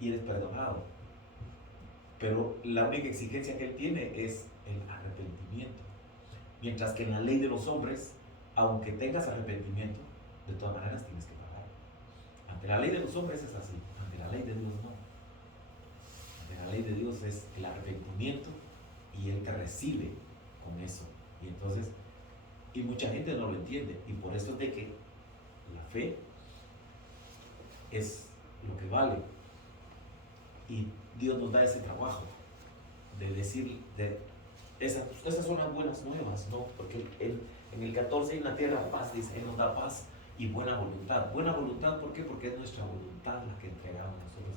y eres perdonado. Pero la única exigencia que Él tiene es el arrepentimiento. Mientras que en la ley de los hombres, aunque tengas arrepentimiento, de todas maneras tienes que pagar. Ante la ley de los hombres es así, ante la ley de Dios no. Ante la ley de Dios es el arrepentimiento y Él te recibe con eso. Y entonces, y mucha gente no lo entiende, y por eso es de que la fe es lo que vale. Y Dios nos da ese trabajo de decir, esas son las buenas nuevas, ¿no? Porque en el 14 hay una tierra paz, dice, Él nos da paz y buena voluntad. Buena voluntad, ¿por qué? Porque es nuestra voluntad la que entregamos nosotros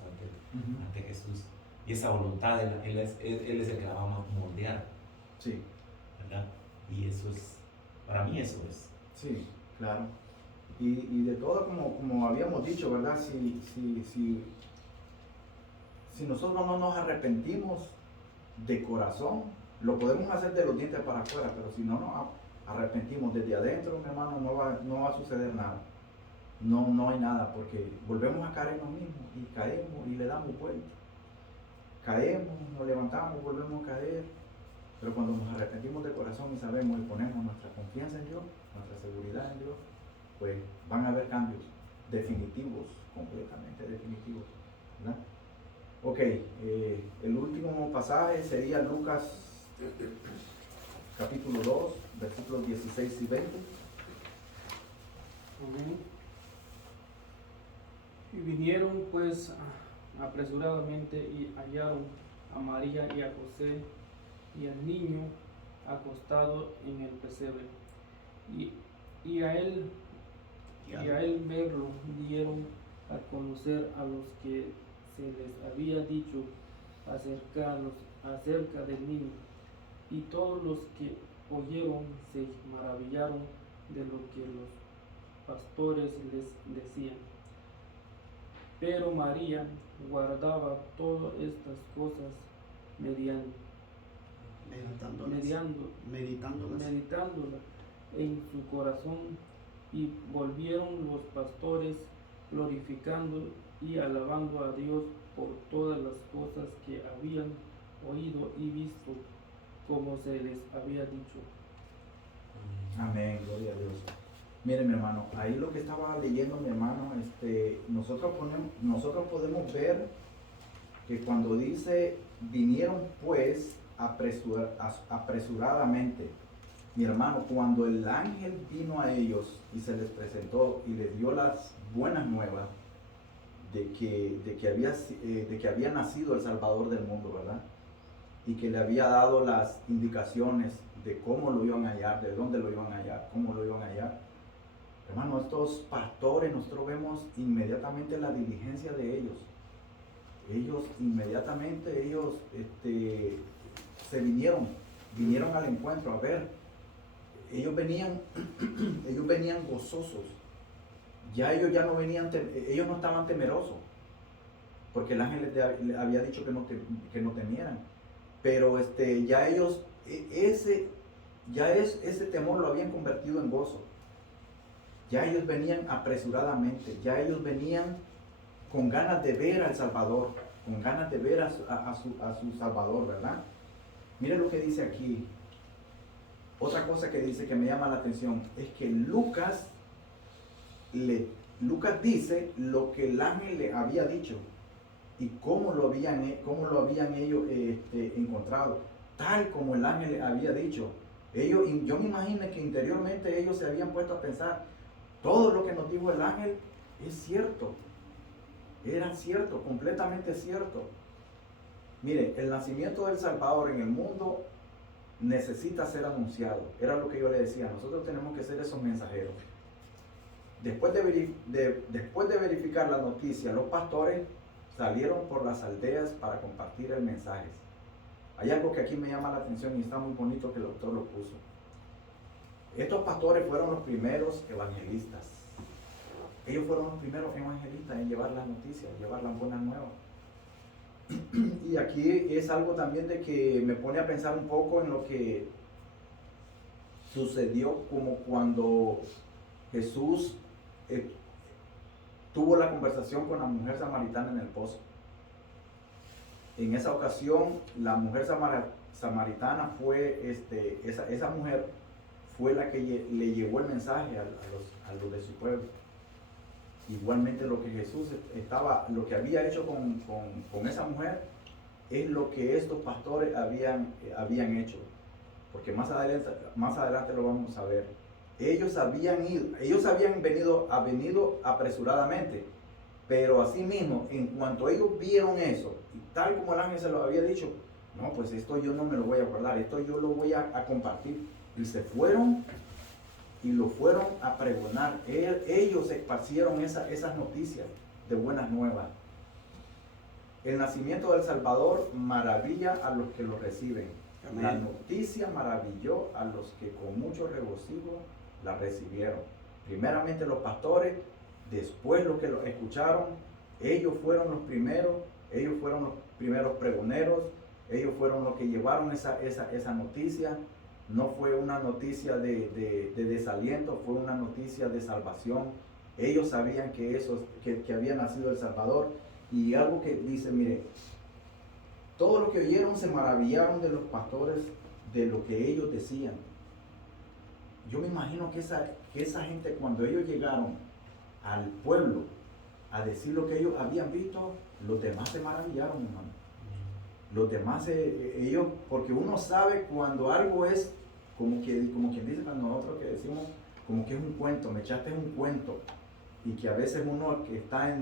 ante Jesús. Y esa voluntad, Él es el que la va a moldear. Sí. ¿Verdad? Y eso es, para mí eso es. Sí, claro. Y de todo, como habíamos dicho, ¿verdad? Si nosotros no nos arrepentimos de corazón, lo podemos hacer de los dientes para afuera, pero si no nos arrepentimos desde adentro, mi hermano, no va a suceder nada. no hay nada, porque volvemos a caer en lo mismo y caemos y le damos vuelta. Caemos, nos levantamos, volvemos a caer, pero cuando nos arrepentimos de corazón y sabemos y ponemos nuestra confianza en Dios, nuestra seguridad en Dios, pues van a haber cambios definitivos, completamente definitivos, ¿verdad? Ok, el último pasaje sería Lucas capítulo 2, versículos 16 y 20. Amén. Y vinieron pues apresuradamente y hallaron a María y a José y al niño acostado en el pesebre. Y a él verlo dieron a conocer a los que se les había dicho acerca del niño. Y todos los que oyeron se maravillaron de lo que los pastores les decían. Pero María guardaba todas estas cosas meditándolas en su corazón. Y volvieron los pastores glorificando y alabando a Dios por todas las cosas que habían oído y visto, como se les había dicho. Amén, gloria a Dios. Miren, mi hermano, ahí lo que estaba leyendo mi hermano, nosotros podemos ver que cuando dice vinieron pues apresuradamente, mi hermano, cuando el ángel vino a ellos y se les presentó y les dio las buenas nuevas de que había nacido el Salvador del mundo, ¿verdad? Y que le había dado las indicaciones de cómo lo iban a hallar, de dónde lo iban a hallar, cómo lo iban a hallar. Hermano, estos pastores, nosotros vemos inmediatamente la diligencia de ellos. Ellos inmediatamente, se vinieron al encuentro a ver. Ellos venían gozosos. Ya ellos ya no venían, ellos no estaban temerosos, porque el ángel les había dicho que no temieran. Pero ya ellos, ese temor lo habían convertido en gozo. Ya ellos venían apresuradamente, ya ellos venían con ganas de ver al Salvador, con ganas de ver a su Salvador, ¿verdad? Mire lo que dice aquí. Otra cosa que dice que me llama la atención es que Lucas dice lo que el ángel le había dicho y cómo lo habían ellos encontrado, tal como el ángel le había dicho. Yo me imagino que interiormente ellos se habían puesto a pensar, todo lo que nos dijo el ángel es cierto, era cierto, completamente cierto. Mire, el nacimiento del Salvador en el mundo necesita ser anunciado. Era lo que yo le decía, nosotros tenemos que ser esos mensajeros. Después de verificar la noticia, los pastores salieron por las aldeas para compartir el mensaje. Hay algo que aquí me llama la atención y está muy bonito que el autor lo puso. Estos pastores fueron los primeros evangelistas. Ellos fueron los primeros evangelistas en llevar las noticias, llevar las buenas nuevas. Y aquí es algo también de que me pone a pensar un poco en lo que sucedió como cuando Jesús tuvo la conversación con la mujer samaritana en el pozo. En esa ocasión, la mujer samaritana fue, esa mujer fue la que le llevó el mensaje a los de su pueblo. Igualmente lo que Jesús lo que había hecho con esa mujer es lo que estos pastores habían hecho. Porque más adelante lo vamos a ver. Ellos habían venido apresuradamente, pero asimismo, en cuanto ellos vieron eso, y tal como el ángel se lo había dicho, no, pues esto yo no me lo voy a guardar, esto yo lo voy a compartir. Y se fueron y lo fueron a pregonar. Ellos esparcieron esas noticias de buenas nuevas. El nacimiento del Salvador maravilla a los que lo reciben. Amén. La noticia maravilló a los que con mucho regocijo la recibieron. Primeramente los pastores, después los que lo escucharon. Ellos fueron los primeros pregoneros, ellos fueron los que llevaron esa noticia. No fue una noticia de desaliento, fue una noticia de salvación. Ellos sabían que había nacido el Salvador. Y algo que dice, mire, todo lo que oyeron se maravillaron de los pastores, de lo que ellos decían. Yo me imagino que esa gente, cuando ellos llegaron al pueblo a decir lo que ellos habían visto, los demás se maravillaron, hermano. Los demás, ellos, porque uno sabe cuando algo es, como quien dice para nosotros que decimos, como que es un cuento, me echaste un cuento, y que a veces uno que está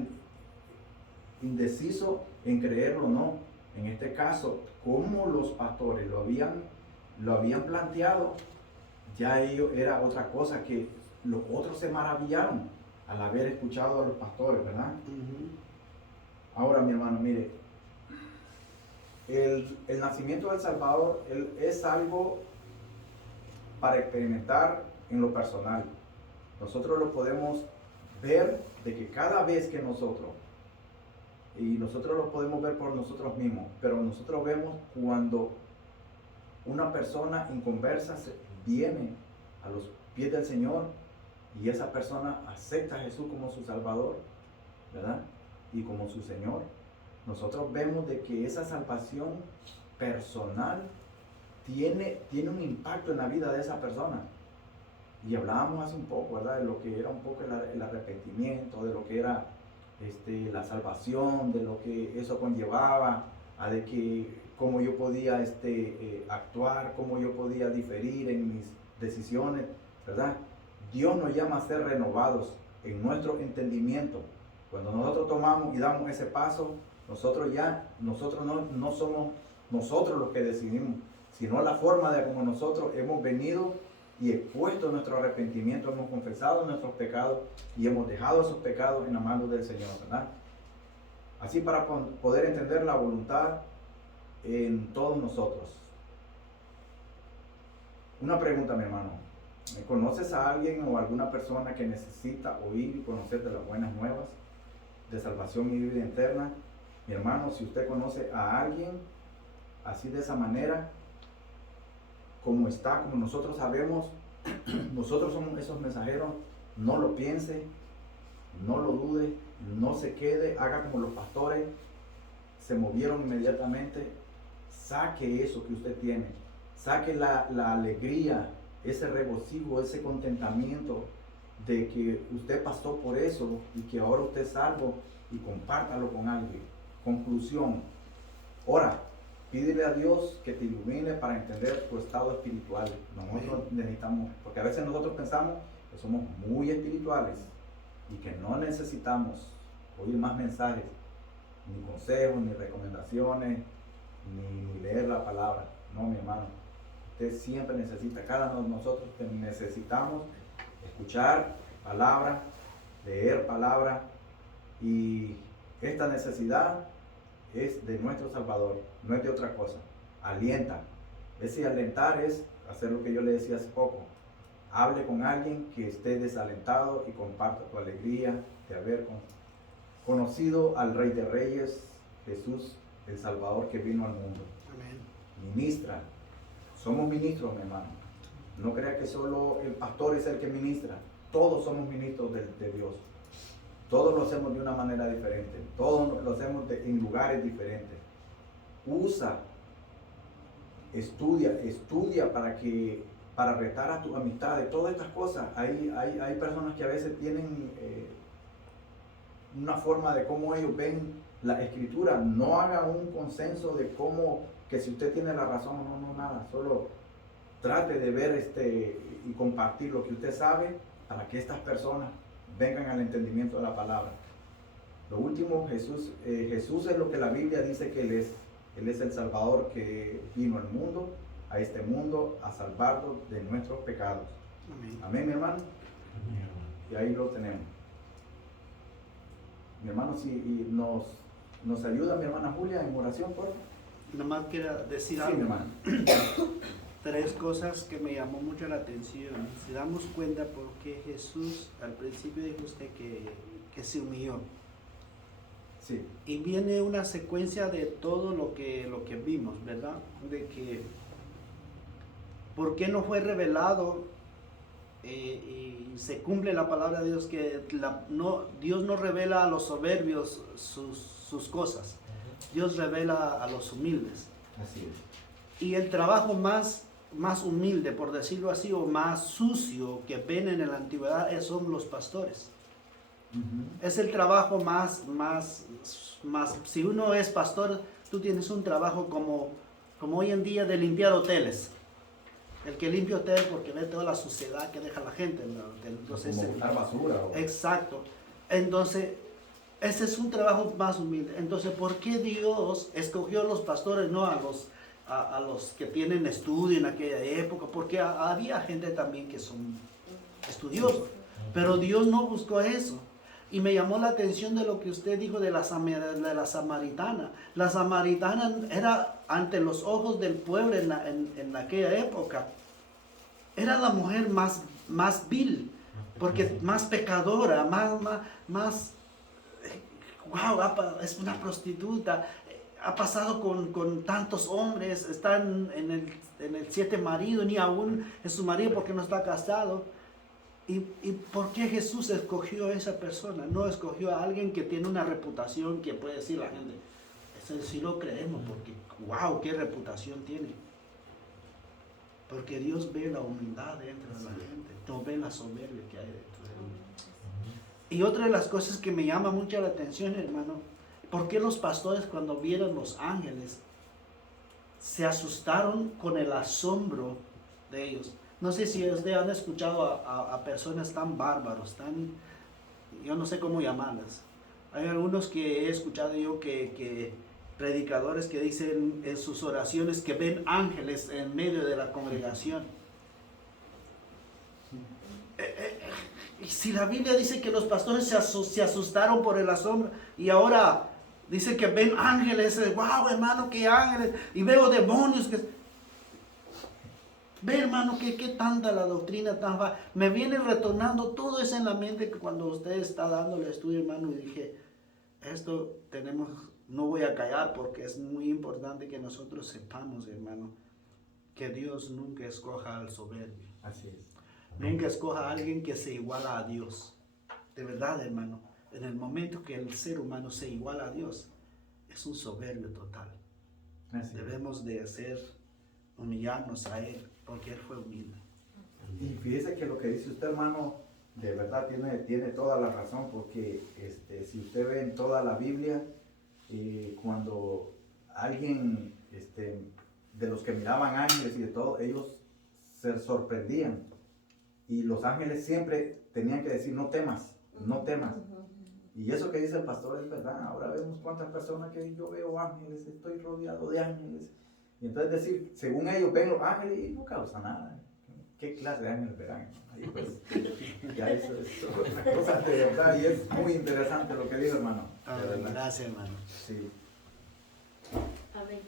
indeciso en creerlo o no. En este caso, como los pastores lo habían planteado, ya ello era otra cosa, que los otros se maravillaron al haber escuchado a los pastores, ¿verdad? Ahora, mi hermano, mire, el nacimiento del Salvador es algo para experimentar en lo personal. Nosotros lo podemos ver de que cada vez que nosotros lo podemos ver por nosotros mismos, pero nosotros vemos cuando una persona inconversa viene a los pies del Señor y esa persona acepta a Jesús como su Salvador, ¿verdad? Y como su Señor. Nosotros vemos de que esa salvación personal tiene un impacto en la vida de esa persona. Y hablábamos hace un poco, ¿verdad? De lo que era un poco el arrepentimiento, de lo que era la salvación, de lo que eso conllevaba, de que cómo yo podía actuar, cómo yo podía diferir en mis decisiones, ¿verdad? Dios nos llama a ser renovados en nuestro entendimiento. Cuando nosotros tomamos y damos ese paso, nosotros no somos nosotros los que decidimos, sino la forma de como nosotros hemos venido y expuesto nuestro arrepentimiento, hemos confesado nuestros pecados y hemos dejado esos pecados en la mano del Señor, ¿verdad? Así para poder entender la voluntad en todos nosotros. Una pregunta, mi hermano. ¿Conoces a alguien o alguna persona que necesita oír y conocer de las buenas nuevas de salvación y vida eterna? Mi hermano, si usted conoce a alguien así de esa manera, como nosotros sabemos, nosotros somos esos mensajeros, no lo piense, no lo dude, no se quede, haga como los pastores, se movieron inmediatamente, saque eso que usted tiene, saque la alegría, ese regocijo, ese contentamiento de que usted pasó por eso y que ahora usted es salvo, y compártalo con alguien. Conclusión, ora. Pídele a Dios que te ilumine para entender tu estado espiritual. Nosotros necesitamos, porque a veces nosotros pensamos que somos muy espirituales y que no necesitamos oír más mensajes, ni consejos, ni recomendaciones, ni leer la palabra. No, mi hermano, usted siempre necesita, cada uno de nosotros necesitamos escuchar palabra, leer palabra, y esta necesidad es de nuestro Salvador, no es de otra cosa. Alienta. Ese alentar es hacer lo que yo le decía hace poco. Hable con alguien que esté desalentado y comparta tu alegría de haber conocido al Rey de Reyes, Jesús, el Salvador que vino al mundo. Amén. Ministra. Somos ministros, mi hermano. No crea que solo el pastor es el que ministra. Todos somos ministros de Dios. Todos lo hacemos de una manera diferente. Todos lo hacemos en lugares diferentes. Usa, estudia para retar a tu amistad de todas estas cosas. Hay personas que a veces tienen una forma de cómo ellos ven la escritura. No haga un consenso de cómo, que si usted tiene la razón, no, nada. Solo trate de ver y compartir lo que usted sabe para que estas personas vengan al entendimiento de la palabra. Lo último, Jesús es lo que la Biblia dice que Él es. Él es el Salvador que vino al mundo, a este mundo, a salvarnos de nuestros pecados. Amén. Amén, mi hermano. Y ahí lo tenemos. Mi hermano, si nos ayuda mi hermana Julia en oración, por favor. Nomás quiero decir Sí, algo. mi hermano. 3 cosas que me llamó mucho la atención. Si damos cuenta por qué Jesús, al principio dijo usted que se humilló. Sí, Y viene una secuencia de todo lo que vimos, ¿verdad? De que, ¿por qué no fue revelado y se cumple la palabra de Dios que Dios no revela a los soberbios sus cosas. Dios revela a los humildes. Así es. Y el trabajo más humilde, por decirlo así, o más sucio que ven en la antigüedad son los pastores. Es el trabajo más, si uno es pastor, tú tienes un trabajo como hoy en día de limpiar hoteles. El que limpia hotel porque ve toda la suciedad que deja la gente. Entonces, como botar basura. Exacto. Entonces, ese es un trabajo más humilde. Entonces, ¿por qué Dios escogió a los pastores, no a los que tienen estudio en aquella época? Porque había gente también que son estudiosos. Pero Dios no buscó eso. Y me llamó la atención de lo que usted dijo de la samaritana. La samaritana era ante los ojos del pueblo en aquella época. Era la mujer más vil, porque más pecadora, más wow, es una prostituta. Ha pasado con tantos hombres, está en el 7 marido, ni aún es su marido porque no está casado. ¿Y por qué Jesús escogió a esa persona? No escogió a alguien que tiene una reputación que puede decir la gente, eso sí lo creemos, porque wow, qué reputación tiene. Porque Dios ve la humildad dentro de la gente, no ve la soberbia que hay dentro de él. Y otra de las cosas que me llama mucho la atención, hermano, ¿por qué los pastores cuando vieron los ángeles se asustaron con el asombro de ellos? No sé si ustedes han escuchado a personas tan bárbaros, yo no sé cómo llamarlas. Hay algunos que he escuchado yo que predicadores que dicen en sus oraciones que ven ángeles en medio de la congregación. Y si la Biblia dice que los pastores se asustaron por el asombro y ahora dice que ven ángeles, wow hermano, qué ángeles, y veo demonios que... Ve hermano, que tanta la doctrina tan va. Me viene retornando todo eso en la mente que cuando usted está dando el estudio, hermano, y dije, esto no voy a callar porque es muy importante que nosotros sepamos, hermano, que Dios nunca escoja al soberbio. Así es. Nunca escoja a alguien que se iguala a Dios. De verdad, hermano, en el momento que el ser humano se iguala a Dios, es un soberbio total. Así es. Debemos de humillarnos a Él, porque Él fue humilde. Y fíjese que lo que dice usted, hermano, de verdad tiene toda la razón, porque si usted ve en toda la Biblia, cuando alguien de los que miraban ángeles y de todo, ellos se sorprendían. Y los ángeles siempre tenían que decir, no temas, no temas. Y eso que dice el pastor es verdad. Ahora vemos cuántas personas que yo veo ángeles, estoy rodeado de ángeles. Y entonces decir, según ellos ven los ángeles y no causa nada. ¿Qué clase de ángeles verán? Ahí pues, ya eso es otra cosa de verdad. Y es muy interesante lo que dijo, hermano. Gracias, hermano. Sí. Amén.